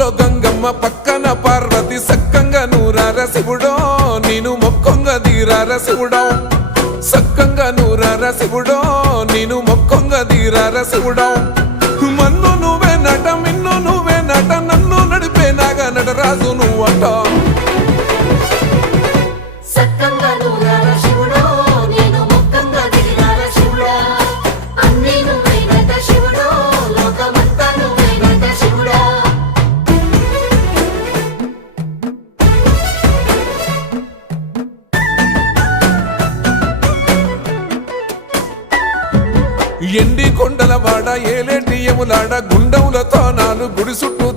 ఊళ్ళో గంగమ్మ పక్కన పార్వతి సక్కంగా నూరార శివుడో నేను మొక్కంగా తీరార శివుడో సక్కంగా నూరార శివుడో నేను మొక్కంగా తీరార శివుడో మన్ను నువ్వే నట మిన్ను నువ్వే నట నన్ను నడిపే నాగా నటరాజు నువ్వట ఎండి కొండల వాడ ఏలేటి యములాడ గుండములతో నాలు గుడి చుట్టూ